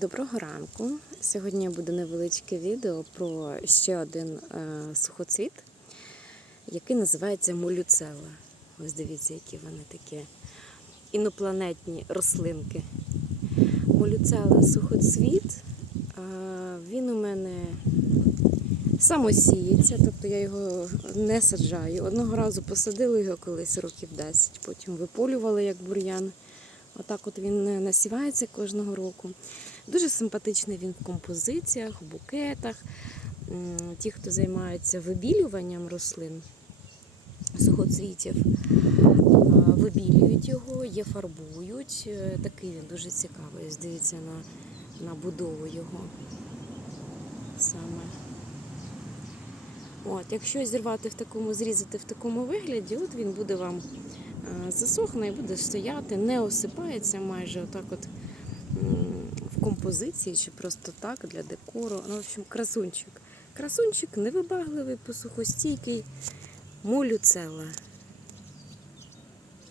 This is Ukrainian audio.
Доброго ранку. Сьогодні буде невеличке відео про ще один е, сухоцвіт, який називається молюцела. Ось дивіться, які вони такі інопланетні рослинки. Молюцела сухоцвіт. Е, він у мене самосіється, тобто я його не саджаю. Одного разу посадили його колись років 10, потім виполювали як бур'ян. Отак от він насівається кожного року. Дуже симпатичний він в композиціях, в букетах. Ті, хто займаються вибілюванням рослин, сухоцвітів, е, вибілюють його, є фарбують. Е, Такий він дуже цікавий. Дивіться на, на будову його саме. От, якщо зірвати в такому, зрізати в такому вигляді, от він буде вам е, засохне і буде стояти, не осипається майже отак от в композиції чи просто так для декору. Ну, в общем, красунчик. Красунчик невибагливий, посухостійкий, молюцела.